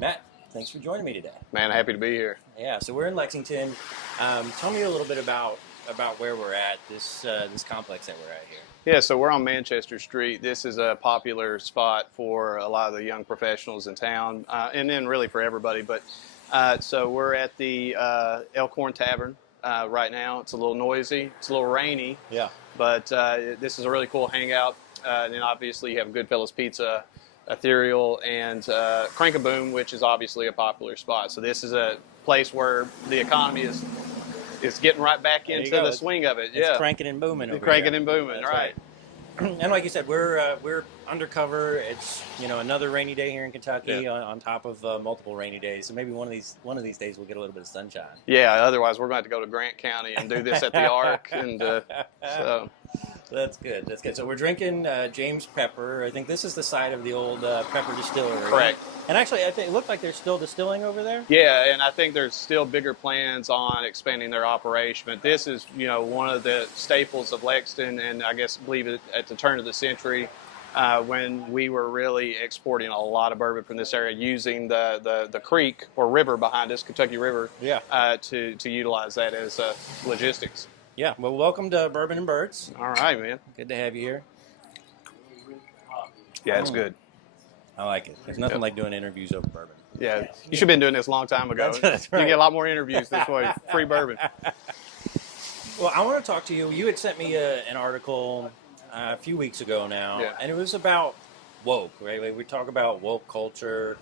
Matt, thanks for joining me today. Man, happy to be here. Yeah, so we're in Lexington. Tell me a little bit about where we're at, this complex that we're at here. Yeah, so we're on Manchester Street. This is a popular spot for a lot of the young professionals in town, and then really for everybody. But so we're at the Elkhorn Tavern right now. It's a little noisy. It's a little rainy. Yeah. But this is a really cool hangout. And then obviously you have Goodfellas Pizza, Ethereal, and Crank-A-Boom, which is obviously a popular spot. So this is a place where the economy is getting right back into the swing of it. It's cranking and booming over cranking here. and booming, right. And like you said, we're undercover. It's another rainy day here in Kentucky on top of multiple rainy days. So maybe one of these days we'll get a little bit of sunshine. Yeah. Otherwise, we're going to have to go to Grant County and do this at the Ark, and so. That's good. That's good. So we're drinking James Pepper. I think this is the site of the old Pepper Distillery. Correct. And actually, I think it looked like they're still distilling over there. Yeah, and I think there's still bigger plans on expanding their operation. But this is, one of the staples of Lexington, and I believe it at the turn of the century, when we were really exporting a lot of bourbon from this area, using the creek or river behind us, Kentucky River, to utilize that as logistics. Yeah, well, welcome to Bourbon Birds. All right, man. Good to have you here. Yeah, it's good. I like it. There's nothing like doing interviews over bourbon. Yeah, you should have been doing this a long time ago. That's right. You get a lot more interviews this way, free bourbon. Well, I want to talk to you. You had sent me an article a few weeks ago now, and it was about woke, right? Like we talk about woke culture,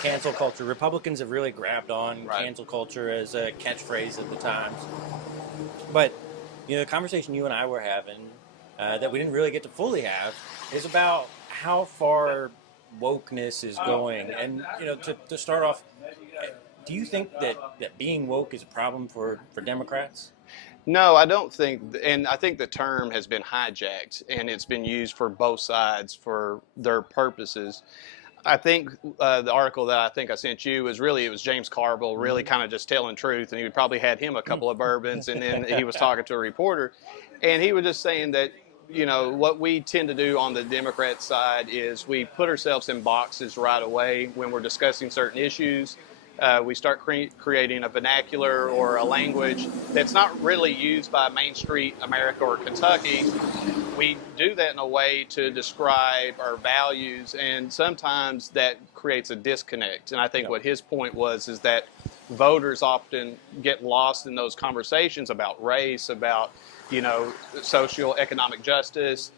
cancel culture. Republicans have really grabbed on cancel culture as a catchphrase at the times. But, the conversation you and I were having that we didn't really get to fully have is about how far wokeness is going. And, to start off, do you think that being woke is a problem for Democrats? No, I don't think, and I think the term has been hijacked and it's been used for both sides for their purposes. I think the article that I think I sent you it was James Carville really kind of just telling truth, and he probably had him a couple of bourbons, and then he was talking to a reporter, and he was just saying that, what we tend to do on the Democrat side is we put ourselves in boxes right away when we're discussing certain issues. We start creating a vernacular or a language that's not really used by Main Street America or Kentucky. We do that in a way to describe our values, and sometimes that creates a disconnect. And I think what his point is that voters often get lost in those conversations about race, about, social economic justice,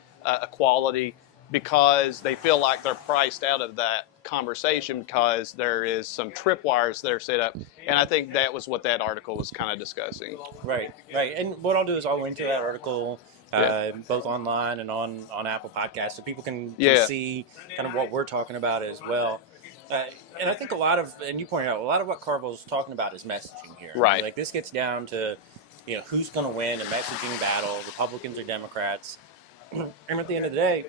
equality, because they feel like they're priced out of that conversation because there is some tripwires that are set up. And I think that was what that article was kind of discussing. Right. And what I'll do is I'll link to that article both online and on Apple Podcasts so people can see kind of what we're talking about as well. And I think and you pointed out, a lot of what Carville's talking about is messaging here. Right. Like this gets down to, who's going to win a messaging battle, Republicans or Democrats. And at the end of the day,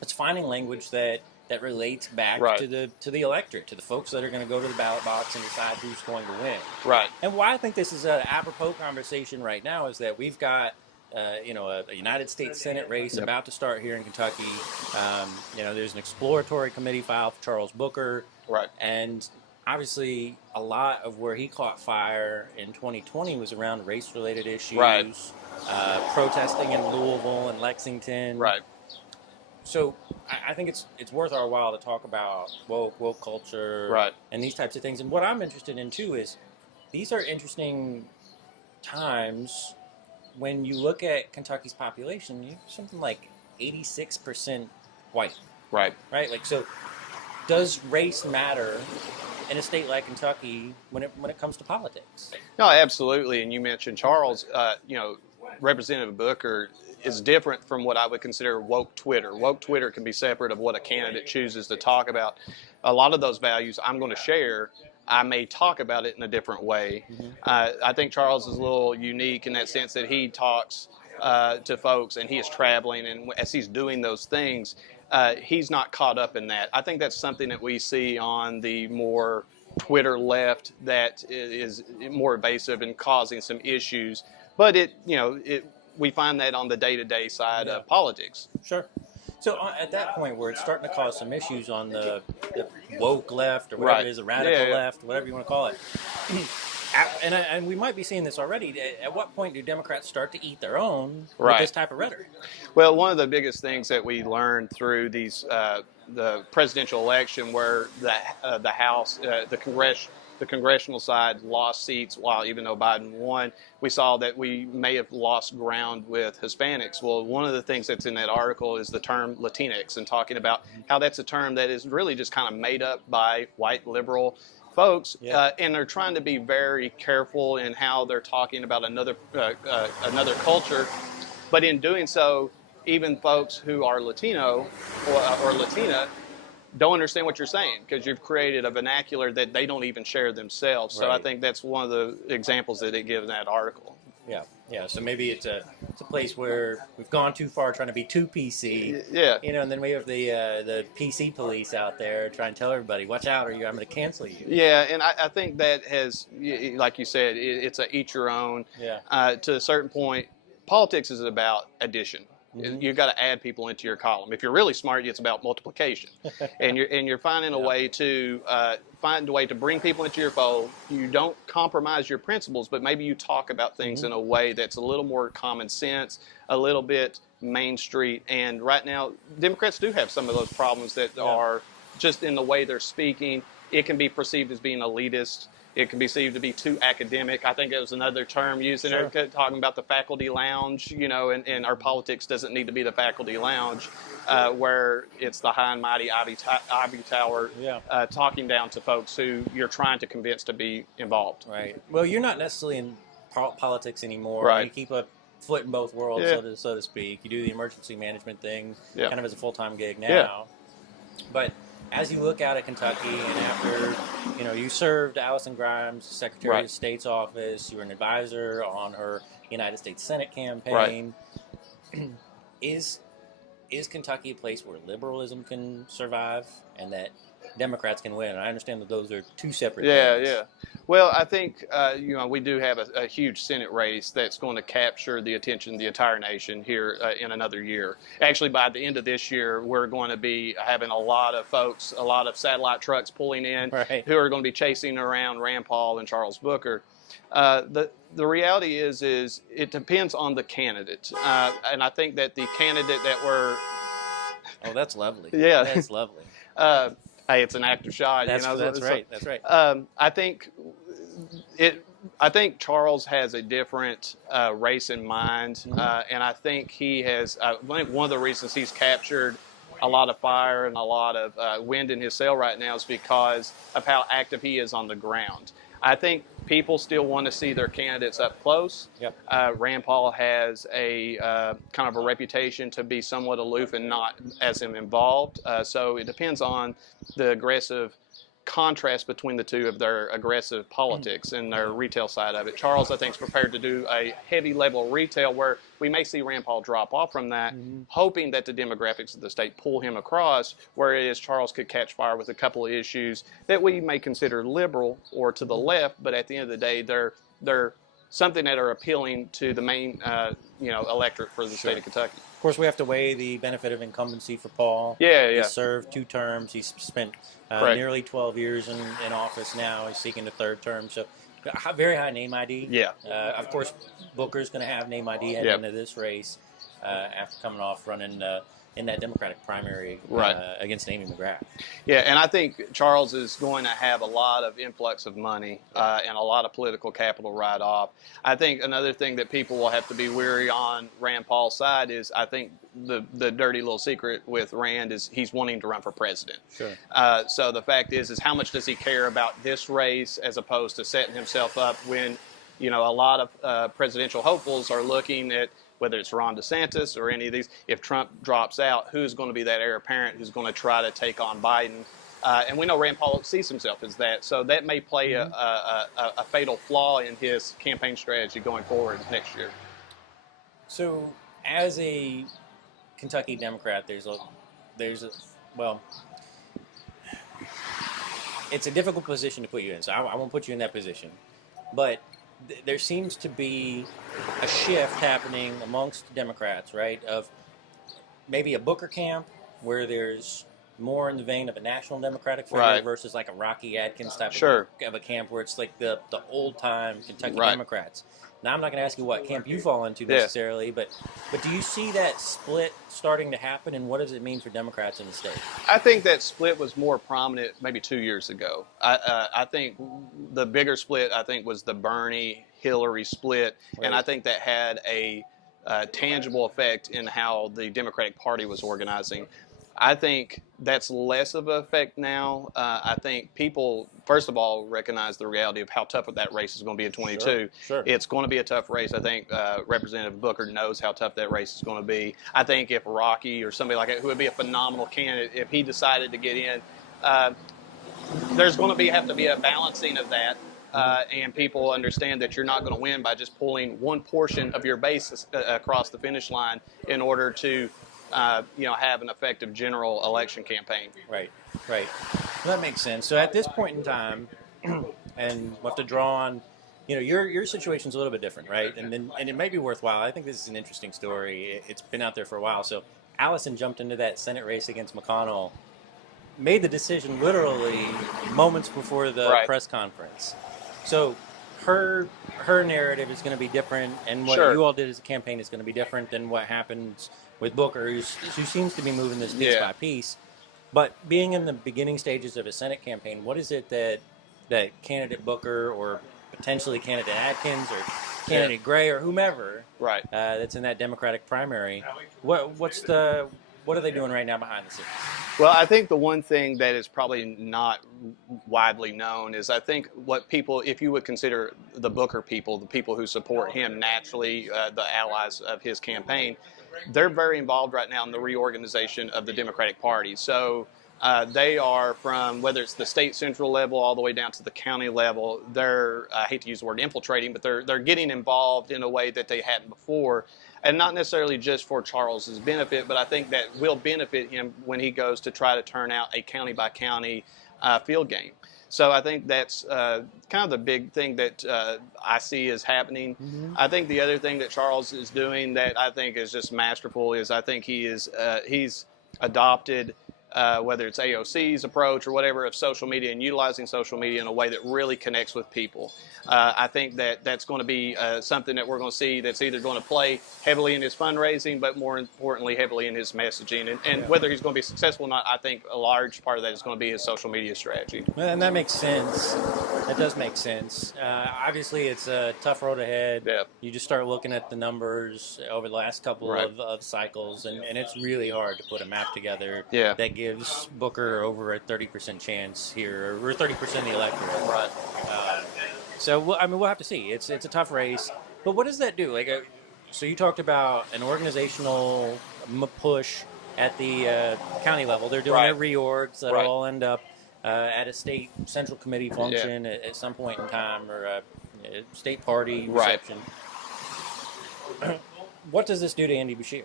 it's finding language that relates back to the electorate, to the folks that are going to go to the ballot box and decide who's going to win. Right. And why I think this is an apropos conversation right now is that we've got a United States Senate race about to start here in Kentucky. There's an exploratory committee filed for Charles Booker. Right. And obviously a lot of where he caught fire in 2020 was around race-related issues, protesting in Louisville and Lexington. Right. So I think it's worth our while to talk about woke culture and these types of things. And what I'm interested in, too, is these are interesting times when you look at Kentucky's population, you have something like 86% white. Right. Right? Like, so does race matter in a state like Kentucky when it comes to politics? No, absolutely. And you mentioned Charles, Representative Booker is different from what I would consider woke Twitter. Woke Twitter can be separate of what a candidate chooses to talk about. A lot of those values I'm going to share. I may talk about it in a different way. I think Charles is a little unique in that sense that he talks to folks and he is traveling, and as he's doing those things, he's not caught up in that. I think that's something that we see on the more Twitter left that is more evasive and causing some issues. But we find that on the day-to-day side of politics. Sure. So at that point where it's starting to cause some issues on the woke left or whatever it is, the radical left, whatever you want to call it, and we might be seeing this already. At what point do Democrats start to eat their own with this type of rhetoric? Well, one of the biggest things that we learned through these the presidential election, where the House, the congressional side lost seats, while even though Biden won, we saw that we may have lost ground with Hispanics. Well, one of the things that's in that article is the term Latinx, and talking about how that's a term that is really just kind of made up by white liberal folks, and they're trying to be very careful in how they're talking about another culture. But in doing so, even folks who are Latino or Latina don't understand what you're saying, because you've created a vernacular that they don't even share themselves. So I think that's one of the examples that it gives in that article. Yeah. So maybe it's a place where we've gone too far trying to be too PC. Yeah. And then we have the PC police out there trying to tell everybody, watch out, or I'm going to cancel you. Yeah, and I think that has, like you said, it's a each your own. Yeah. To a certain point, politics is about addition. Mm-hmm. You've got to add people into your column. If you're really smart, it's about multiplication, and you're finding a way to bring people into your fold. You don't compromise your principles, but maybe you talk about things in a way that's a little more common sense, a little bit Main Street. And right now, Democrats do have some of those problems that are just in the way they're speaking. It can be perceived as being elitist. It can be perceived to be too academic. I think it was another term used in there, talking about the faculty lounge, and our politics doesn't need to be the faculty lounge, where it's the high and mighty Ivy Tower talking down to folks who you're trying to convince to be involved. Right. Well, you're not necessarily in politics anymore. Right. You keep a foot in both worlds, so to speak. You do the emergency management thing kind of as a full-time gig now. Yeah. But as you look out at Kentucky, and after, you served Allison Grimes, Secretary of State's office, you were an advisor on her United States Senate campaign. Right. Is Kentucky a place where liberalism can survive and that Democrats can win? And I understand that those are two separate things. Yeah. Well, I think, we do have a huge Senate race that's going to capture the attention of the entire nation here in another year. Actually, by the end of this year, we're going to be having a lot of folks, a lot of satellite trucks pulling in who are going to be chasing around Rand Paul and Charles Booker. The reality is it depends on the candidate. And I think that the candidate that we're... Oh, that's lovely. Yeah. That's lovely. Hey, it's an active shot. That's right. That's right. I think Charles has a different race in mind, and I think he has. I think one of the reasons he's captured a lot of fire and a lot of wind in his sail right now is because of how active he is on the ground. I think people still want to see their candidates up close. Yep. Rand Paul has a kind of a reputation to be somewhat aloof and not as involved. So it depends on the aggressive contrast between the two of their aggressive politics and their retail side of it. Charles, I think, is prepared to do a heavy level of retail where we may see Rand Paul drop off from that, hoping that the demographics of the state pull him across, whereas Charles could catch fire with a couple of issues that we may consider liberal or to the left, but at the end of the day, they're something that are appealing to the main electorate for the state of Kentucky. Of course, we have to weigh the benefit of incumbency for Paul. He served 2 terms. He's spent nearly 12 years in office now. He's seeking a 3rd term. So very high name ID. Of course, Booker's going to have name ID heading into this race after coming off running in that Democratic primary against Amy McGrath. And I think Charles is going to have a lot of influx of money and a lot of political capital right off. I think another thing that people will have to be wary on Rand Paul's side is I think the dirty little secret with Rand is he's wanting to run for president. So the fact is how much does he care about this race as opposed to setting himself up when, a lot of presidential hopefuls are looking at whether it's Ron DeSantis or any of these, if Trump drops out, who's going to be that heir apparent who's going to try to take on Biden? And we know Rand Paul sees himself as that. So that may play a fatal flaw in his campaign strategy going forward next year. So as a Kentucky Democrat, it's a difficult position to put you in. So I won't put you in that position. But there seems to be a shift happening amongst Democrats, right? Of maybe a Booker camp where there's more in the vein of a national Democratic figure Right. versus like a Rocky Adkins type Sure. of a camp where it's like the old time Kentucky Right. Democrats. Now I'm not going to ask you what camp you fall into necessarily, but do you see that split starting to happen, and what does it mean for Democrats in the state? I think that split was more prominent maybe 2 years ago. I think the bigger split, I think, was the Bernie-Hillary split, Right. and I think that had a tangible effect in how the Democratic Party was organizing. I think that's less of an effect now. I think people, first of all, recognize the reality of how tough that race is going to be in 22. Sure. It's going to be a tough race. I think Representative Booker knows how tough that race is going to be. I think if Rocky or somebody like that, who would be a phenomenal candidate, if he decided to get in, there's going to have to be a balancing of that. And people understand that you're not going to win by just pulling one portion of your base across the finish line in order to have an effective general election campaign. Right. Well, that makes sense. So at this point in time, and we'll have to draw on, your situation's a little bit different, right? And it may be worthwhile. I think this is an interesting story. It's been out there for a while. So Allison jumped into that Senate race against McConnell, made the decision literally moments before the press conference. So her narrative is going to be different, and what you all did as a campaign is going to be different than what happens with Booker, who seems to be moving this piece by piece. But being in the beginning stages of a Senate campaign, what is it that candidate Booker or potentially candidate Atkins or candidate Gray or whomever that's in that Democratic primary, what are they doing right now behind the scenes? Well, I think the one thing that is probably not widely known is I think what people, if you would consider the Booker people, the people who support him naturally, the allies of his campaign, they're very involved right now in the reorganization of the Democratic Party. So they are from, whether it's the state central level all the way down to the county level, they're, I hate to use the word infiltrating, but they're getting involved in a way that they hadn't before. And not necessarily just for Charles's benefit, but I think that will benefit him when he goes to try to turn out a county-by-county field game. So I think that's kind of the big thing that I see is happening. Mm-hmm. I think the other thing that Charles is doing that I think is just masterful is I think he's adopted, whether it's AOC's approach or whatever, of social media and utilizing social media in a way that really connects with people. I think that's going to be something that we're going to see that's either going to play heavily in his fundraising, but more importantly, heavily in his messaging. And whether he's going to be successful or not, I think a large part of that is going to be his social media strategy. Well, and that makes sense. That does make sense. Obviously, it's a tough road ahead. Yeah. You just start looking at the numbers over the last couple of cycles, and it's really hard to put a map together that gives Booker over a 30% chance here, or 30% of the electorate. Right. So we'll have to see. It's a tough race, but what does that do? So you talked about an organizational push at the county level. They're doing their reorgs that'll all end up at a state central committee function at some point in time, or a state party reception. What does this do to Andy Beshear?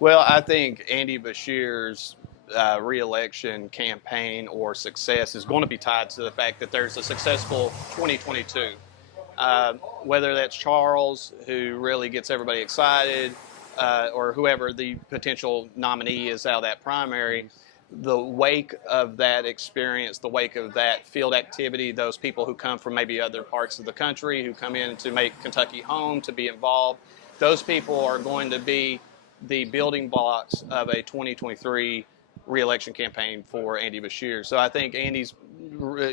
Well, I think Andy Beshear's re-election campaign or success is going to be tied to the fact that there's a successful 2022. Whether that's Charles, who really gets everybody excited, or whoever the potential nominee is out of that primary, the wake of that experience, the wake of that field activity, those people who come from maybe other parts of the country, who come in to make Kentucky home, to be involved, those people are going to be the building blocks of a 2023 re-election campaign for Andy Beshear. So I think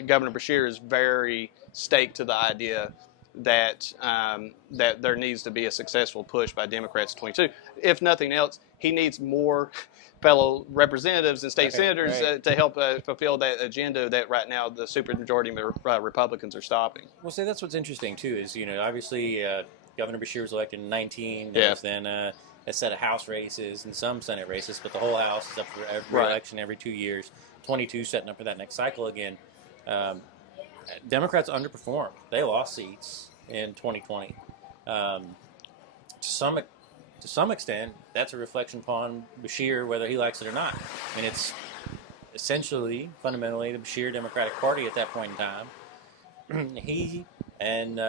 Governor Beshear is very staked to the idea that that there needs to be a successful push by Democrats in 22. If nothing else, he needs more fellow representatives and state senators to help fulfill that agenda that right now the supermajority Republicans are stopping. Well, see, that's what's interesting too. Is obviously Governor Beshear was elected in 19. There's then a set of House races and some Senate races, but the whole House is up for re-election every 2 years. 22 setting up for that next cycle again. Democrats underperformed. They lost seats in 2020. To some extent, that's a reflection upon Beshear, whether he likes it or not. I mean, it's essentially, fundamentally, the Beshear Democratic Party at that point in time. He and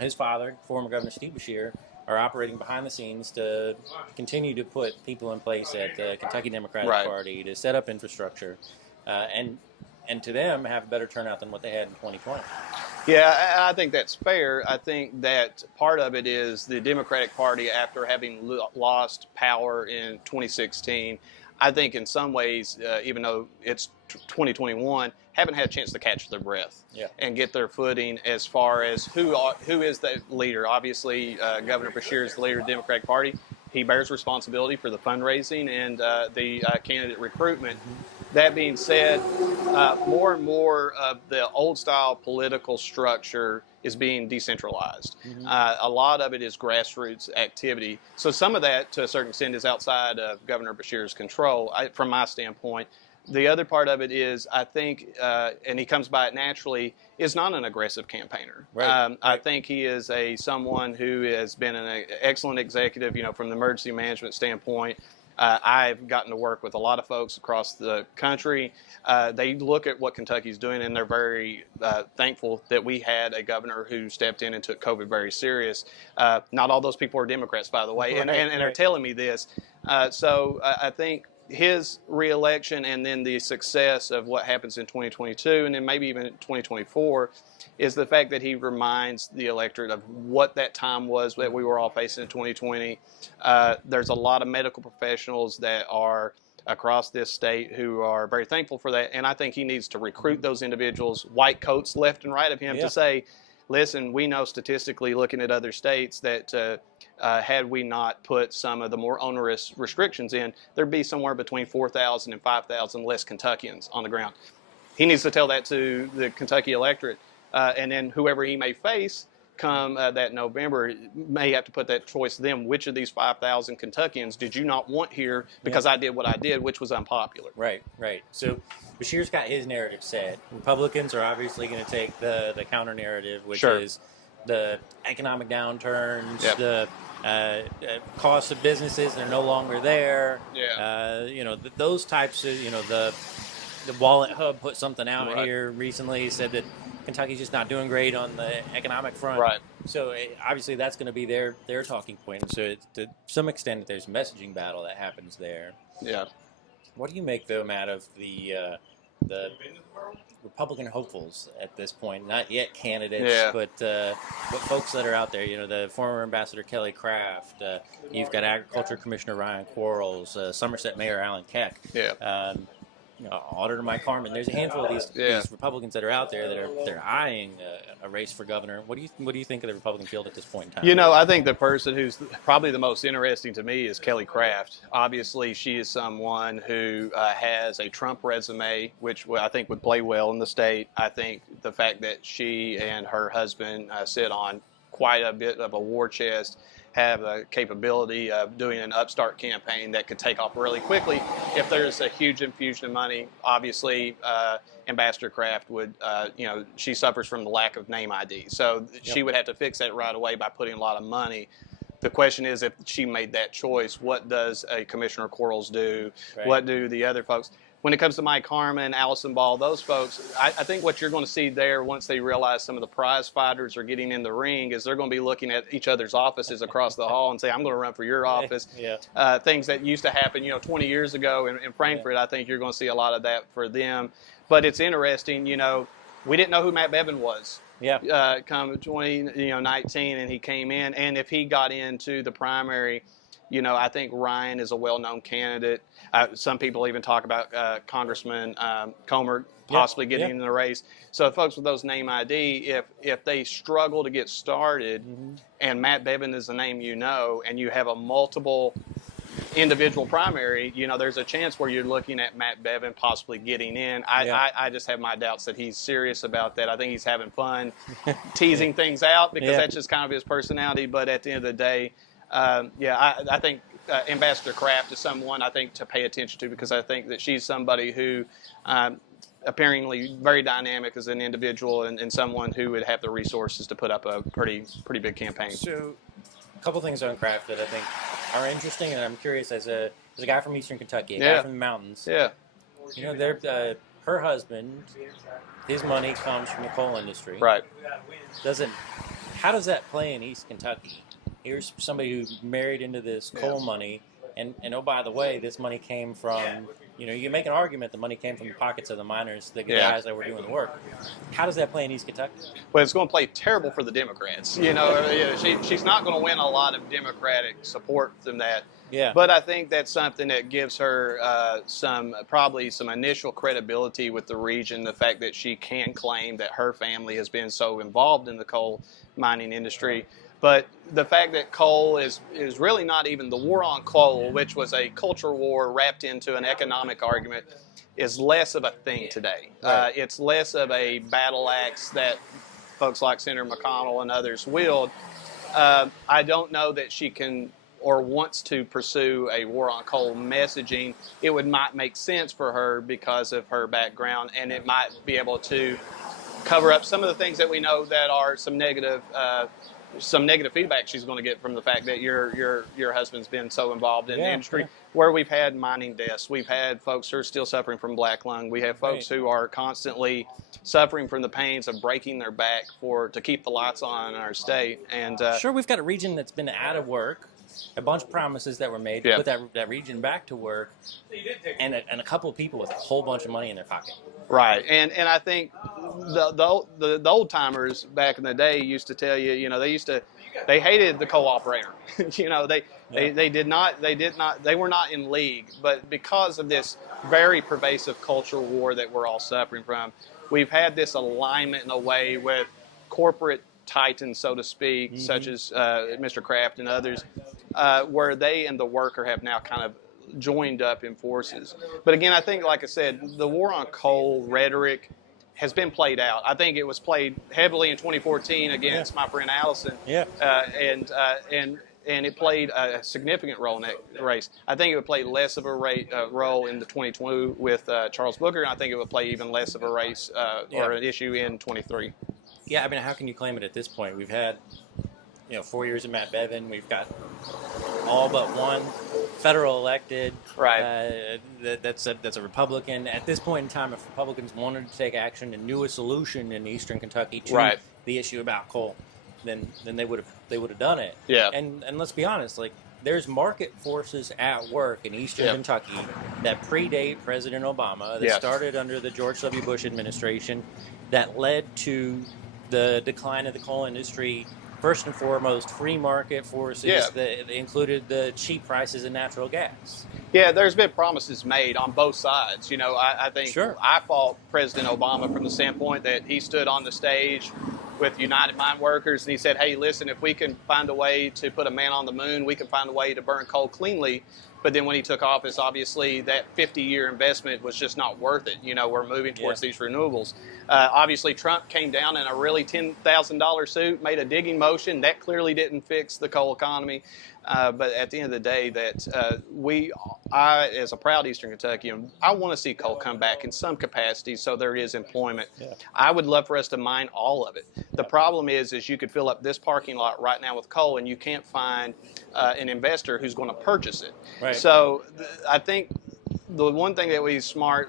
his father, former Governor Steve Beshear, are operating behind the scenes to continue to put people in place at the Kentucky Democratic Party to set up infrastructure, and to them have a better turnout than what they had in 2020. Yeah, I think that's fair. I think that part of it is the Democratic Party, after having lost power in 2016, I think in some ways, even though it's 2021, haven't had a chance to catch their breath and get their footing as far as who is the leader. Obviously, Governor Beshear is the leader of the Democratic Party. He bears responsibility for the fundraising and the candidate recruitment. That being said, more and more of the old-style political structure is being decentralized. A lot of it is grassroots activity. So some of that, to a certain extent, is outside of Governor Beshear's control, from my standpoint. The other part of it is, I think, and he comes by it naturally, is not an aggressive campaigner. I think he is someone who has been an excellent executive, from the emergency management standpoint. I've gotten to work with a lot of folks across the country. They look at what Kentucky's doing, and they're very thankful that we had a governor who stepped in and took COVID very serious. Not all those people are Democrats, by the way, and are telling me this. So I think his reelection and then the success of what happens in 2022 and then maybe even 2024 is the fact that he reminds the electorate of what that time was that we were all facing in 2020. There's a lot of medical professionals that are across this state who are very thankful for that, and I think he needs to recruit those individuals, white coats left and right of him, to say, listen, we know statistically, looking at other states, that had we not put some of the more onerous restrictions in, there'd be somewhere between 4,000 and 5,000 less Kentuckians on the ground. He needs to tell that to the Kentucky electorate, and then whoever he may face come that November may have to put that choice to them. Which of these 5,000 Kentuckians did you not want here because I did what I did, which was unpopular? Right. So Beshear's got his narrative set. Republicans are obviously going to take the counter narrative, which is the economic downturns, the cost of businesses that are no longer there. Those types of, the Wallet Hub put something out here recently, said that Kentucky's just not doing great on the economic front. So obviously that's going to be their talking point. So to some extent there's a messaging battle that happens there. What do you make, though, Matt, of the Republican hopefuls at this point? Not yet candidates, but folks that are out there. The former Ambassador Kelly Craft. You've got Agriculture Commissioner Ryan Quarles, Somerset Mayor Alan Keck. Auditor Mike Harmon. There's a handful of these Republicans that are out there that they're eyeing a race for governor. What do you think of the Republican field at this point in time? I think the person who's probably the most interesting to me is Kelly Craft. Obviously, she is someone who has a Trump resume, which I think would play well in the state. I think the fact that she and her husband sit on quite a bit of a war chest, have a capability of doing an upstart campaign that could take off really quickly if there's a huge infusion of money. Obviously, Ambassador Craft would, she suffers from the lack of name ID. So she would have to fix that right away by putting a lot of money. The question is, if she made that choice, what does a Commissioner Quarles do? What do the other folks? When it comes to Mike Harmon, Allison Ball, those folks, I think what you're going to see there once they realize some of the prize fighters are getting in the ring is they're going to be looking at each other's offices across the hall and say, I'm going to run for your office. Things that used to happen, 20 years ago in Frankfort, I think you're going to see a lot of that for them. But it's interesting, we didn't know who Matt Bevin was. Come 2019, and he came in. And if he got into the primary, I think Ryan is a well-known candidate. Some people even talk about Congressman Comer possibly getting in the race. So folks with those name ID, if they struggle to get started, and Matt Bevin is the name and you have a multiple individual primary, there's a chance where you're looking at Matt Bevin possibly getting in. I just have my doubts that he's serious about that. I think he's having fun teasing things out because that's just kind of his personality. But at the end of the day, I think Ambassador Craft is someone I think to pay attention to because I think that she's somebody who apparently very dynamic as an individual and someone who would have the resources to put up a pretty big campaign. So a couple things on Craft that I think are interesting, and I'm curious as a guy from Eastern Kentucky, a guy from the mountains. Her husband, his money comes from the coal industry. Right. How does that play in East Kentucky? here's somebody who married into this coal money, and oh, by the way, this money came from, you know, you can make an argument the money came from the pockets of the miners, the guys that were doing the work. How does that play in East Kentucky? Well, it's going to play terrible for the Democrats. You know, she's not going to win a lot of Democratic support from that. Yeah. But I think that's something that gives her probably some initial credibility with the region, the fact that she can claim that her family has been so involved in the coal mining industry. But the fact that coal is really not even the war on coal, which was a culture war wrapped into an economic argument, is less of a thing today. Right. It's less of a battle axe that folks like Senator McConnell and others wield. I don't know that she can or wants to pursue a war on coal messaging. It might make sense for her because of her background, and it might be able to cover up some of the things that we know that are some negative feedback she's going to get from the fact that your husband's been so involved in the industry. Where we've had mining deaths, we've had folks who are still suffering from black lung, we have folks who are constantly suffering from the pains of breaking their back to keep the lights on in our state. And sure, we've got a region that's been out of work, a bunch of promises that were made to put that region back to work, and a couple of people with a whole bunch of money in their pocket. Right, and I think the old timers back in the day used to tell you, they hated the coal operator. They were not in league, but because of this very pervasive cultural war that we're all suffering from, we've had this alignment in a way with corporate titans, so to speak, such as Mr. Kraft and others, where they and the worker have now kind of joined up in forces. But again, I think, like I said, the war on coal rhetoric has been played out. I think it was played heavily in 2014 against my friend Allison, and it played a significant role in that race. I think it would play less of a role in the 2020 with Charles Booker, and I think it would play even less of a race or an issue in 23. Yeah, I mean, how can you claim it at this point? We've had, 4 years of Matt Bevin. We've got all but one federal elected. Right. That's a Republican. At this point in time, if Republicans wanted to take action and knew a solution in Eastern Kentucky to the issue about coal, then they would have done it. Yeah. And let's be honest, like, there's market forces at work in Eastern Kentucky that predate President Obama, that started under the George W. Bush administration, that led to the decline of the coal industry. First and foremost, free market forces that included the cheap prices of natural gas. Yeah, there's been promises made on both sides. I think I fault President Obama from the standpoint that he stood on the stage with United Mine Workers and he said, hey, listen, if we can find a way to put a man on the moon, we can find a way to burn coal cleanly. But then when he took office, obviously that 50-year investment was just not worth it. We're moving towards these renewables. Obviously, Trump came down in a really $10,000 suit, made a digging motion. That clearly didn't fix the coal economy. But at the end of the day, I, as a proud Eastern Kentuckian, I want to see coal come back in some capacity so there is employment. Yeah. I would love for us to mine all of it. The problem is you could fill up this parking lot right now with coal and you can't find an investor who's going to purchase it. Right. So I think the one thing that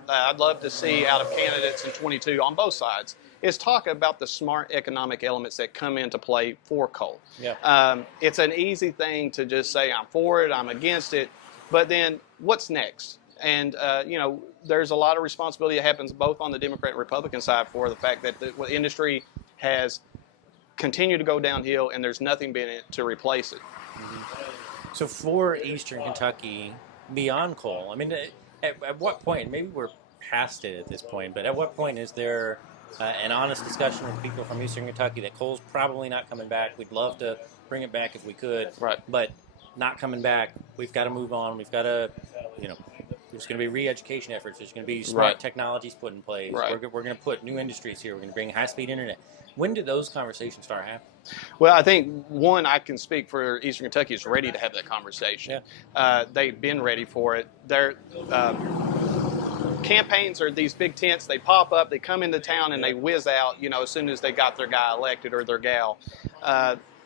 I'd love to see out of candidates in 22 on both sides is talk about the smart economic elements that come into play for coal. Yeah. It's an easy thing to just say, I'm for it, I'm against it, but then what's next? And, there's a lot of responsibility that happens both on the Democrat and Republican side for the fact that the industry has continued to go downhill and there's nothing been to replace it. Mm-hmm. So for Eastern Kentucky, beyond coal, I mean, at what point, maybe we're past it at this point, but at what point is there an honest discussion with people from Eastern Kentucky that coal's probably not coming back? We'd love to bring it back if we could, but not coming back. We've got to move on. We've got to, there's going to be re-education efforts. There's going to be smart technologies put in place. We're going to put new industries here. We're going to bring high-speed internet. When did those conversations start happening? Well, I think, one, I can speak for Eastern Kentucky is ready to have that conversation. Yeah. They've been ready for it. Their campaigns are these big tents. They pop up, they come into town, and they whiz out, as soon as they got their guy elected or their gal.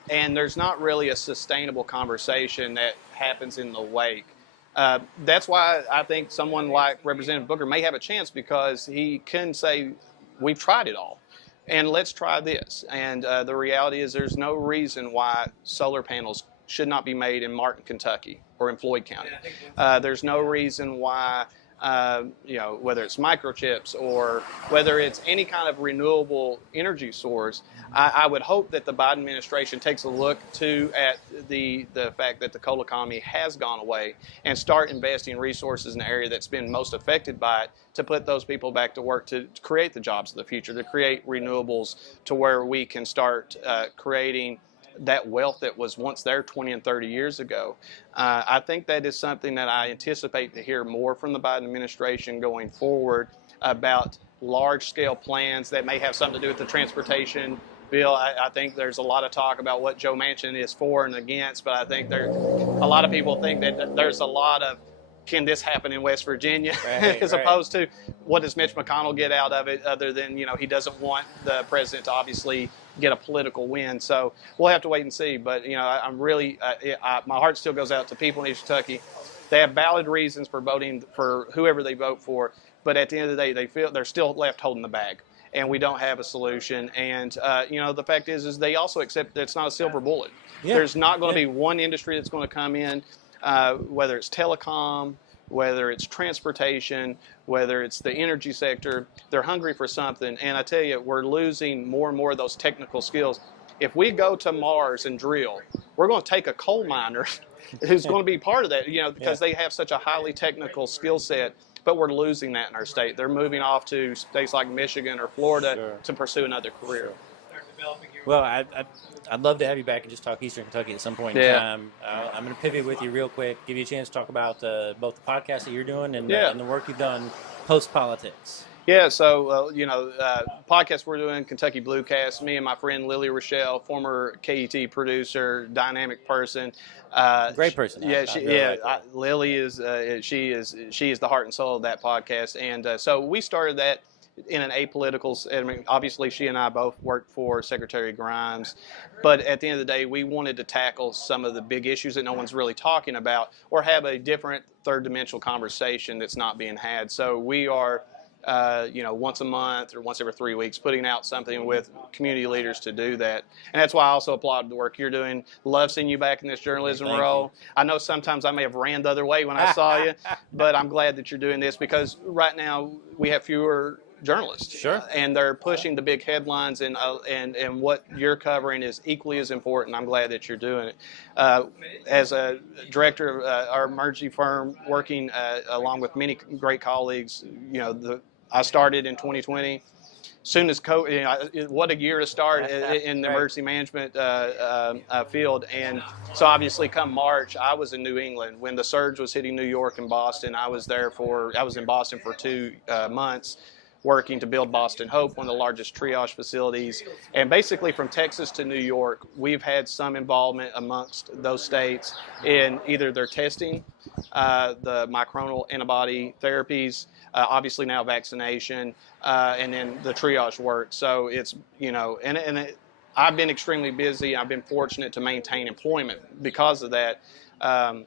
And there's not really a sustainable conversation that happens in the wake. That's why I think someone like Representative Booker may have a chance because he can say, we've tried it all. And let's try this. And the reality is there's no reason why solar panels should not be made in Martin, Kentucky, or in Floyd County. There's no reason why, whether it's microchips or whether it's any kind of renewable energy source. I would hope that the Biden administration takes a look at the fact that the coal economy has gone away and start investing resources in the area that's been most affected by it to put those people back to work to create the jobs of the future, to create renewables to where we can start creating that wealth that was once there 20 and 30 years ago. I think that is something that I anticipate to hear more from the Biden administration going forward about large-scale plans that may have something to do with the transportation bill. I think there's a lot of talk about what Joe Manchin is for and against, but I think a lot of people think that there's a lot of, can this happen in West Virginia, as opposed to what does Mitch McConnell get out of it, other than, he doesn't want the president to obviously get a political win. So we'll have to wait and see. But, I'm really, my heart still goes out to people in East Kentucky. They have valid reasons for voting for whoever they vote for, but at the end of the day, they feel they're still left holding the bag, and we don't have a solution. And, the fact is they also accept that it's not a silver bullet. Yeah. There's not going to be one industry that's going to come in, whether it's telecom, whether it's transportation, whether it's the energy sector. They're hungry for something. And I tell you, we're losing more and more of those technical skills. If we go to Mars and drill, we're going to take a coal miner who's going to be part of that, because they have such a highly technical skill set. But we're losing that in our state. They're moving off to states like Michigan or Florida to pursue another career. Well, I'd love to have you back and just talk Eastern Kentucky at some point in time. I'm going to pivot with you real quick, give you a chance to talk about both the podcast that you're doing and the work you've done post-politics. Yeah, so, podcast we're doing, Kentucky Bluecast, me and my friend Lily Rochelle, former KET producer, dynamic person. Great person. Lily is, she is the heart and soul of that podcast. And so we started that in an apolitical, obviously she and I both worked for Secretary Grimes, but at the end of the day, we wanted to tackle some of the big issues that no one's really talking about, or have a different third dimensional conversation that's not being had. So we are, once a month or once every 3 weeks, putting out something with community leaders to do that. And that's why I also applaud the work you're doing. Love seeing you back in this journalism role. I know sometimes I may have ran the other way when I saw you, but I'm glad that you're doing this, because right now we have fewer journalists. Sure. And they're pushing the big headlines, and what you're covering is equally as important. I'm glad that you're doing it. As a director of our emergency firm, working along with many great colleagues, I started in 2020. Soon as COVID, what a year to start in the emergency management field. And so obviously come March, I was in New England when the surge was hitting New York and Boston. I was in Boston for 2 months, working to build Boston Hope, one of the largest triage facilities. And basically from Texas to New York, we've had some involvement amongst those states in either their testing, the monoclonal antibody therapies, obviously now vaccination, and then the triage work. So it's, I've been extremely busy. I've been fortunate to maintain employment because of that. The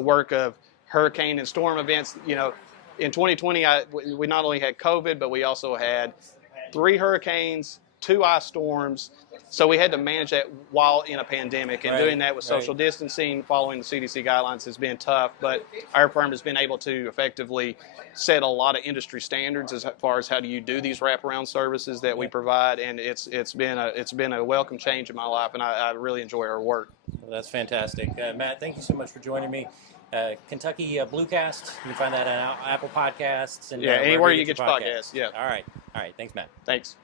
work of hurricane and storm events, in 2020, we not only had COVID, but we also had 3 hurricanes, 2 ice storms. So we had to manage that while in a pandemic, and doing that with social distancing, following the CDC guidelines has been tough. But our firm has been able to effectively set a lot of industry standards as far as how do you do these wraparound services that we provide, and it's been a welcome change in my life, and I really enjoy our work. Well, that's fantastic, Matt. Thank you so much for joining me. Kentucky Bluecast. You can find that on Apple Podcasts and anywhere you get your podcasts. Yeah. All right. Thanks, Matt. Thanks.